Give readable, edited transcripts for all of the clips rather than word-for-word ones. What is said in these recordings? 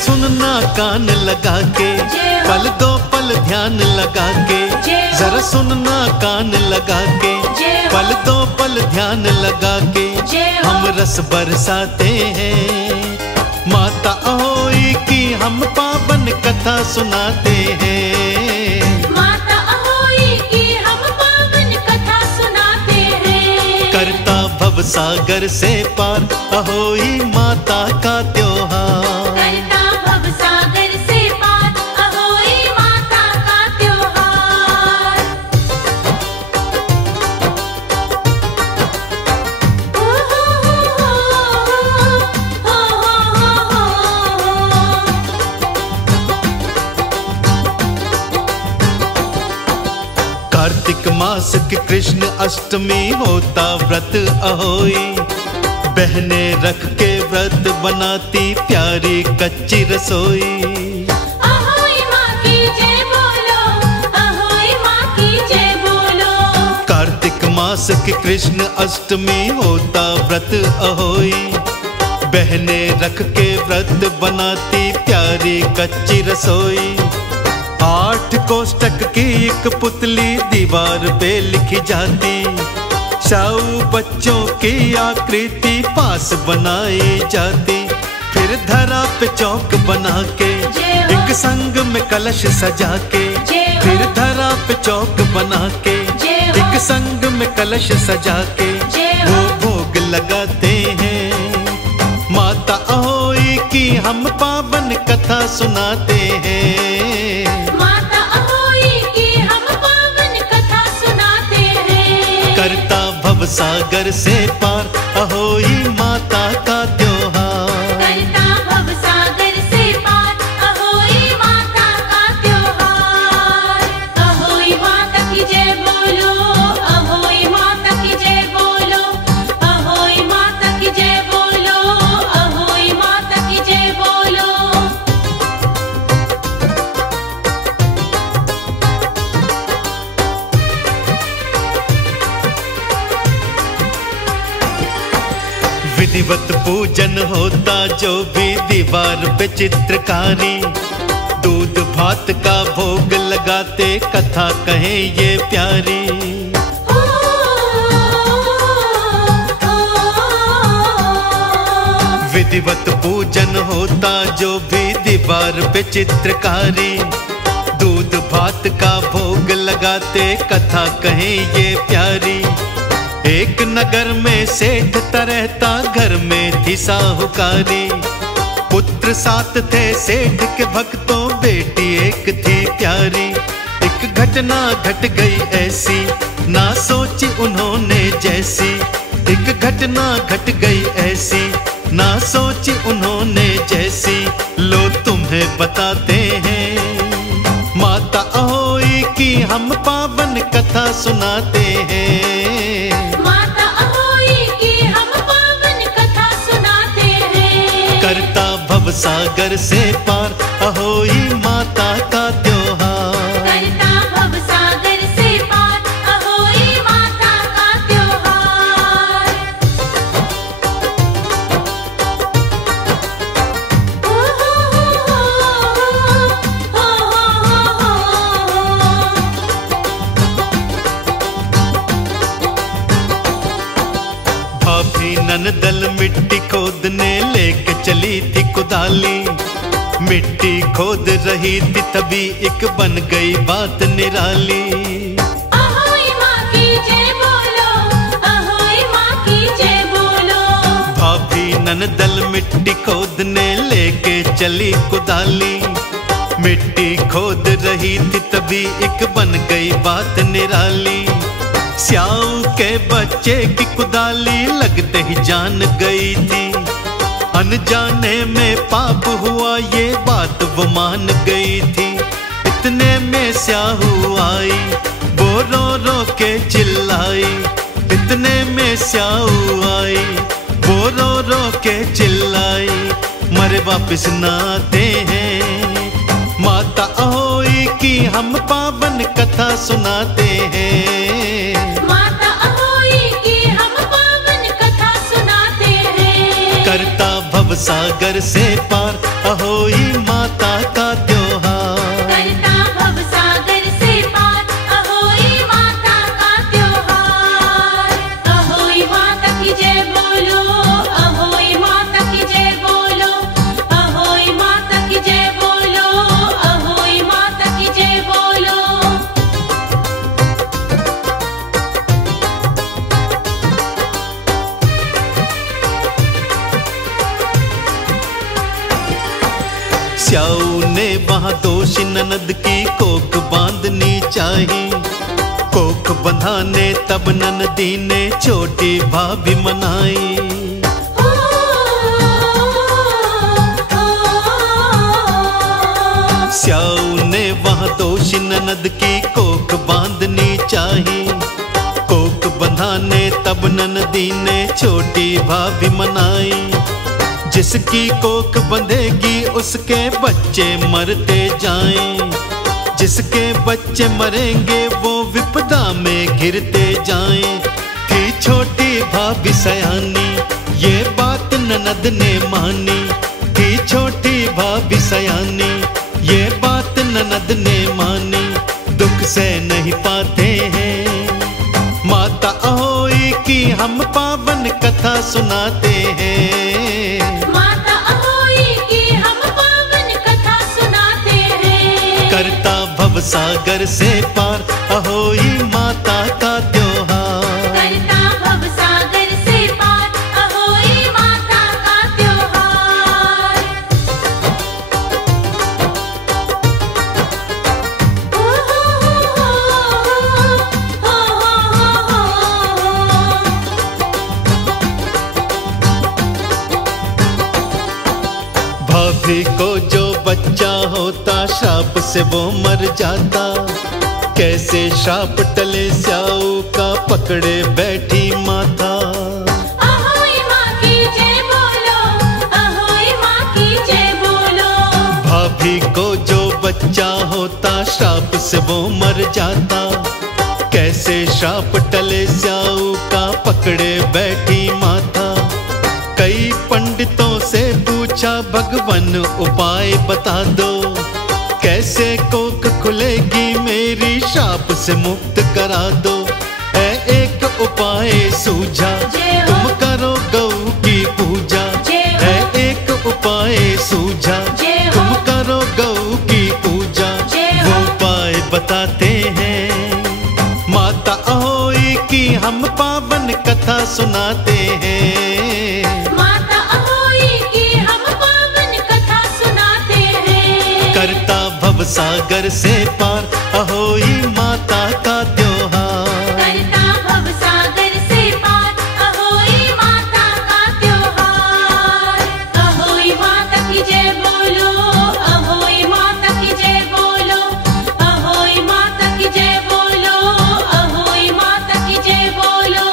सुनना कान लगा के, पल दो पल ध्यान लगा के, जरा सुनना कान लगा के, पल दो पल ध्यान लगा के, हम रस बरसाते हैं। माता अहोई की हम पावन कथा सुनाते हैं। माता अहोई की हम पावन कथा सुनाते हैं। करता भव सागर से पार अहोई माता का त्योहार। करता भव सागर से पार अहोई माता का त्योहार। ओ कार्तिक मास की कृष्ण अष्टमी होता व्रत अहोई। बहने रख के व्रत बनाती प्यारी कच्ची रसोई। अहोई माँ की जय बोलो, अहोई माँ की जय बोलो। कार्तिक मास की कृष्ण अष्टमी होता व्रत अहोई। बहने रख के व्रत बनाती प्यारी कच्ची रसोई। 8 कोष्टक की एक पुतली दीवार पे लिखी जाती। साऊ बच्चों की आकृति पास बनाई जाती। फिर धरा पे चौक बना के एक संग में कलश सजा के। फिर धरा पे चौक बना के एक संग में कलश सजा के वो भोग लगाते हैं। माता अहोई की हम पावन कथा सुनाते हैं। माता अहोई की हम पावन कथा सुनाते हैं। करता भव सागर से पार अहोई माता का त्योहार। करता भव सागर से पार अहोई माता का त्योहार। अहोई माता की जय बोलो, अहोई माता की जय बोलो, अहोई माता की जय बोलो, अहोई माता की जय बोलो। विधिवत पूजन होता जो भी दीवार पे चित्रकारी। दूध भात का भोग लगाते कथा कहें ये प्यारी। विधिवत पूजन होता जो भी दीवार पे चित्रकारी। दूध भात का भोग लगाते कथा कहें ये प्यारी। एक नगर में सेठ रहता घर में थी साहूकारी। पुत्र 7 थे सेठ के भक्तों बेटी एक थी प्यारी। एक घटना घट गई ऐसी ना सोची उन्होंने जैसी। एक घटना घट गई ऐसी ना सोची उन्होंने जैसी। लो तुम्हें बताते हैं। माता अहोई की हम पावन कथा सुनाते हैं। माता अहोई की हम पावन कथा सुनाते हैं। करता भव सागर से पार अहोई माता का त्योहार। करता भव सागर से पार अहोई माता का त्योहार। भाभी ननदल मिट्टी खोदने लेके चली थी कुदाली। मिट्टी खोद रही थी तभी एक बन गई बात निराली। अहोई माँ की जय बोलो, अहोई माँ की जय बोलो। भाभी ननदल मिट्टी खोदने लेके चली कुदाली। मिट्टी खोद रही थी तभी एक बन गई बात निराली। स्याऊ के बच्चे की कुदाली लगते ही जान गई थी। अनजाने में पाप हुआ ये बात वो मान गई थी। इतने में स्याहू आई वो रो रो के चिल्लाई। इतने में स्याहू आई वो रो रो के चिल्लाई। मरे वापिस ना आते हैं। माता अहोई की हम पावन कथा सुनाते हैं। माता अहोई की हम पावन कथा सुनाते हैं। करता भव सागर से पार अहोई दोषी ननद की कोख बांधनी चाहिए। कोख बंधाने तब ननदी ने छोटी भाभी मनाई। स्याऊ ने वहाँ दोषी ननद की कोख बांधनी चाहिए। कोख बंधाने तब ननदी ने छोटी भाभी मनाई। जिसकी कोख बंधेगी उसके बच्चे मरते जाएं। जिसके बच्चे मरेंगे वो विपदा में घिरते जाएं। थी छोटी भाभी सयानी, ये बात ननद ने मानी। थी छोटी भाभी सयानी, ये बात ननद ने मानी। दुख से नहीं पाते हैं, माता अहोई की हम पावन कथा सुनाते हैं। माता अहोई की हम पावन कथा सुनाते हैं। करता भव सागर से पार अहोई माता का त्योहार। करता भव सागर से पार अहोई माता का त्योहार। भाभी को जो बच्चा होता श्राप से वो मर जाता। कैसे श्राप टले स्याऊ का पकड़े बैठी माता। अहोई माँ की जय बोलो, अहोई माँ की जय बोलो। भाभी को जो बच्चा होता श्राप से वो मर जाता। कैसे श्राप टले स्याऊ का पकड़े बैठी माता। कई पंडितों से पूछा भगवान उपाय बता दो। कैसे कोख खुलेगी मेरी श्राप से मुक्त करा दो। है एक उपाय सूझा, तुम करो गऊ की पूजा। है एक उपाय सूझा, तुम करो गऊ की पूजा। वो उपाय बताते हैं, माता अहोई की हम पावन कथा सुनाते हैं। माता अहोई की हम पावन कथा सुनाते हैं। करता भव सागर से पार अहोई माता का त्योहार। करता भव सागर से पार अहोई माता का त्योहार। अहोई माता की जय बोलो, अहोई माता की जय बोलो। अहोई माता की जय बोलो, अहोई माता की जय बोलो।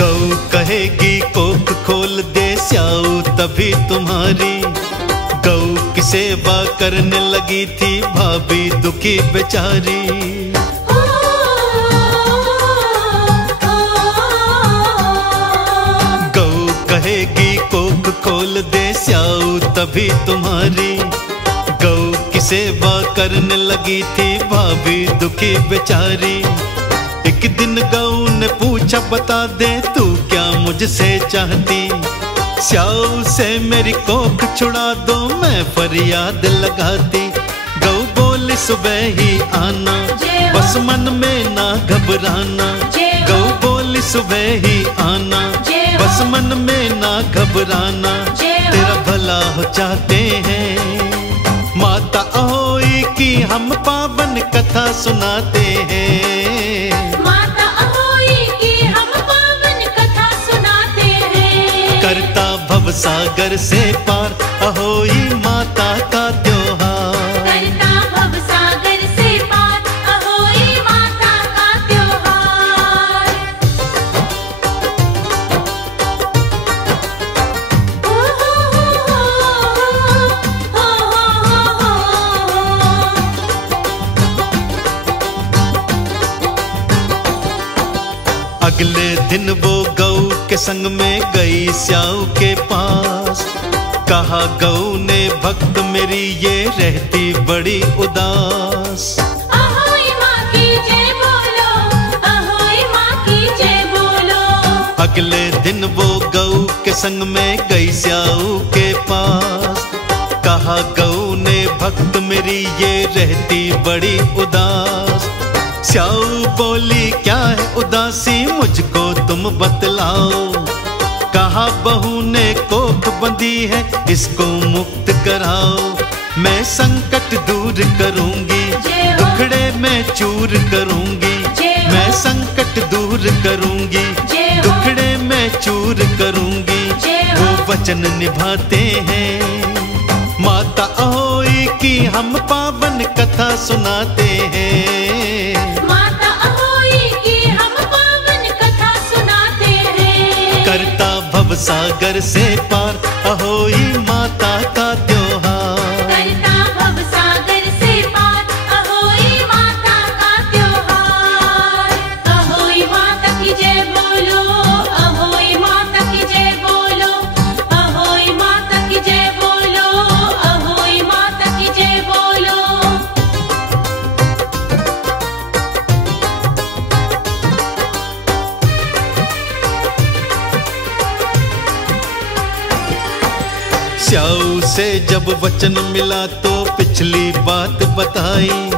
गऊ कहेगी कोख खोल दे स्याऊ तभी तुम्हारी। गऊ की सेवा करने लगी थी भाभी दुखी बेचारी। गऊ कहेगी कोख खोल दे स्याऊ तभी तुम्हारी। गऊ की सेवा करने लगी थी भाभी दुखी बेचारी। एक दिन गऊ ने पूछा बता दे तू क्या मुझसे चाहती। स्याऊ से मेरी कोख छुड़ा दो मैं फरियाद लगाती। गऊ बोली सुबह ही आना, बस मन में ना घबराना। गऊ बोली सुबह ही आना, बस मन में ना घबराना। तेरा भला हो चाहते हैं, माता अहोई की हम पावन कथा सुनाते हैं। माता अहोई की हम पावन कथा सुनाते हैं। करता भव सागर से पार अहोई माता का त्योहार। करता भव सागर से पार अहोई माता का त्योहार। अगले दिन वो गऊ के संग में गई स्याऊ के पास। कहा गऊ ने भक्त मेरी ये रहती बड़ी उदास। अहोई माँ की जय बोलो, अहोई माँ की जय बोलो। अगले दिन वो गऊ के संग में गई स्याऊ के पास। कहा गऊ ने भक्त मेरी ये रहती बड़ी उदास। स्याऊ बोली क्या है उदासी मुझको तुम बतलाओ, कहा बहू ने कोख बंधी है इसको मुक्त कराओ। मैं संकट दूर करूंगी, दुखड़े में चूर करूंगी, मैं संकट दूर करूंगी, दुखड़े में चूर करूंगी। वो वचन निभाते हैं माता अहोई की हम पावन कथा सुनाते हैं। माता अहोई की हम पावन कथा सुनाते हैं। करता भव सागर से पार अहोई माता का त्योहार, करता भव सागर से पार अहोई माता का त्योहार। अहोई माता की जय बोलो, अहोई माता की जय बोलो, अहोई माता की जय बोलो, अहोई माता की जय बोलो। स्याऊ से जब वचन मिला तो पिछली बात बताई।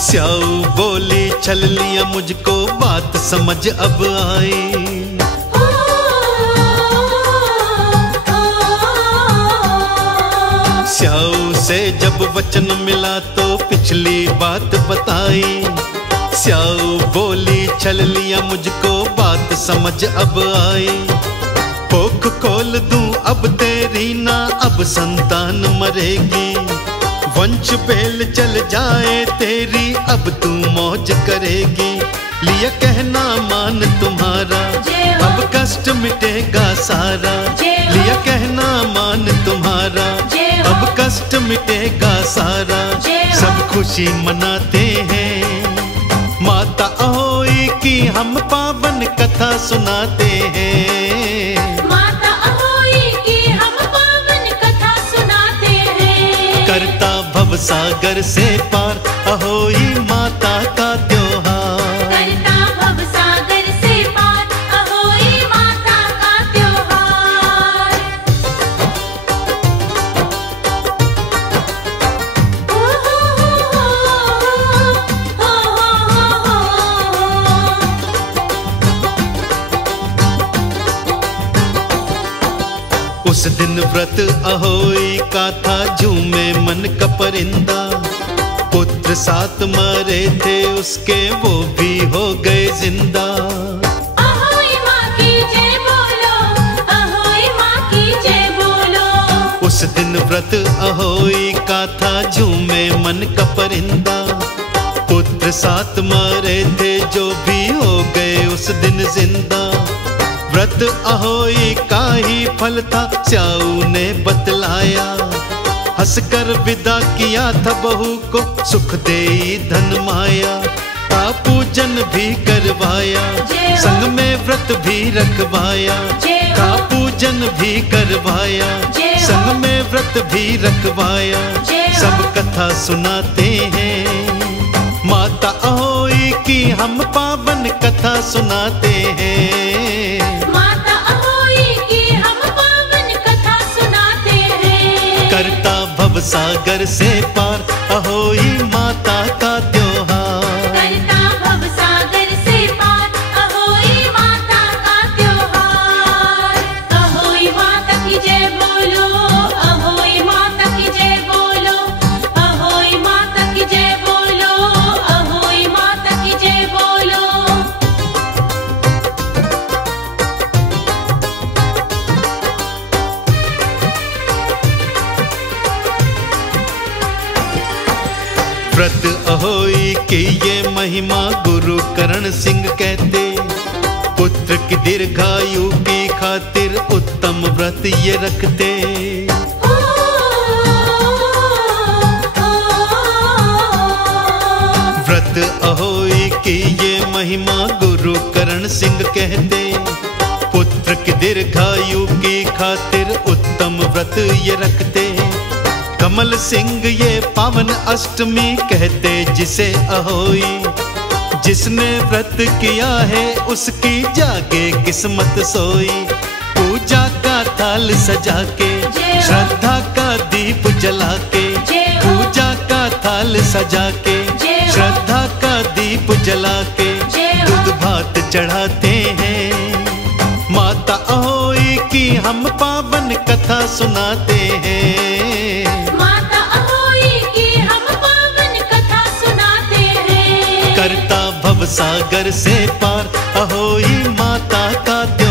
स्याऊ बोली छल लिया मुझको बात समझ अब आई। स्याऊ से जब वचन मिला तो पिछली बात बताई। स्याऊ बोली छल लिया मुझको बात समझ अब आई। कोख खोल दूं अब तेरी ना अब संतान मरेगी, वंश बेल चल जाए तेरी अब तू मौज करेगी। लिया कहना मान तुम्हारा अब कष्ट मिटेगा सारा, लिया कहना मान तुम्हारा अब कष्ट मिटेगा सारा। सब खुशी मनाते हैं माता अहोई की हम पावन कथा सुनाते हैं। माता अहोई की हम पावन कथा सुनाते हैं। करता भव सागर से पार अहोई माता का त्योहार, करता भव सागर से पार अहोई माता का त्योहार। ओ हो उस दिन व्रत अहोई का था झूमे मन का परिंदा। पुत्र सात मरे थे उसके वो भी हो गए जिंदा। अहोई माँ की जय बोलो, अहोई माँ की जय बोलो। उस दिन व्रत अहोई का था झूमे मन का परिंदा। पुत्र सात मरे थे जो भी हो गए उस दिन जिंदा। व्रत अहोई का ही फल था स्याऊ ने बतलाया। हंसकर विदा किया था बहू को सुख दे धन माया। का पूजन भी करवाया संग में व्रत भी रखवाया। का पूजन भी करवाया संग में व्रत भी रखवाया। सब कथा सुनाते हैं माता अहोई की हम पावन कथा सुनाते हैं। माता अहोई की हम पावन कथा सुनाते हैं। करता भव सागर से पार अहोई माता का त्योहार, करता भव सागर से पार अहोई माता का त्योहार। अहोई माता की जय बोलो, अहोई माता की जय बोलो, अहोई माता की जय बोलो, अहोई माता की जय बोलो। व्रत अहोई की ये महिमा गुरु करण सिंह कहते। पुत्र की दीर्घायु की खातिर उत्तम व्रत ये रखते। व्रत अहोई की ये महिमा गुरु करण सिंह कहते। पुत्र की दीर्घायु की खातिर उत्तम व्रत ये रखते। कमल सिंह ये पावन अष्टमी कहते जिसे अहोई। जिसने व्रत किया है उसकी जागे किस्मत सोई। पूजा का थाल सजा के श्रद्धा का दीप जला के, पूजा का थाल सजा के श्रद्धा का दीप जला के जय हो। दूध भात चढ़ाते हैं। माता अहोई की हम पावन कथा सुनाते हैं। माता अहोई की हम पावन कथा सुनाते हैं। करता भव सागर से पार अहोई माता का त्योहार।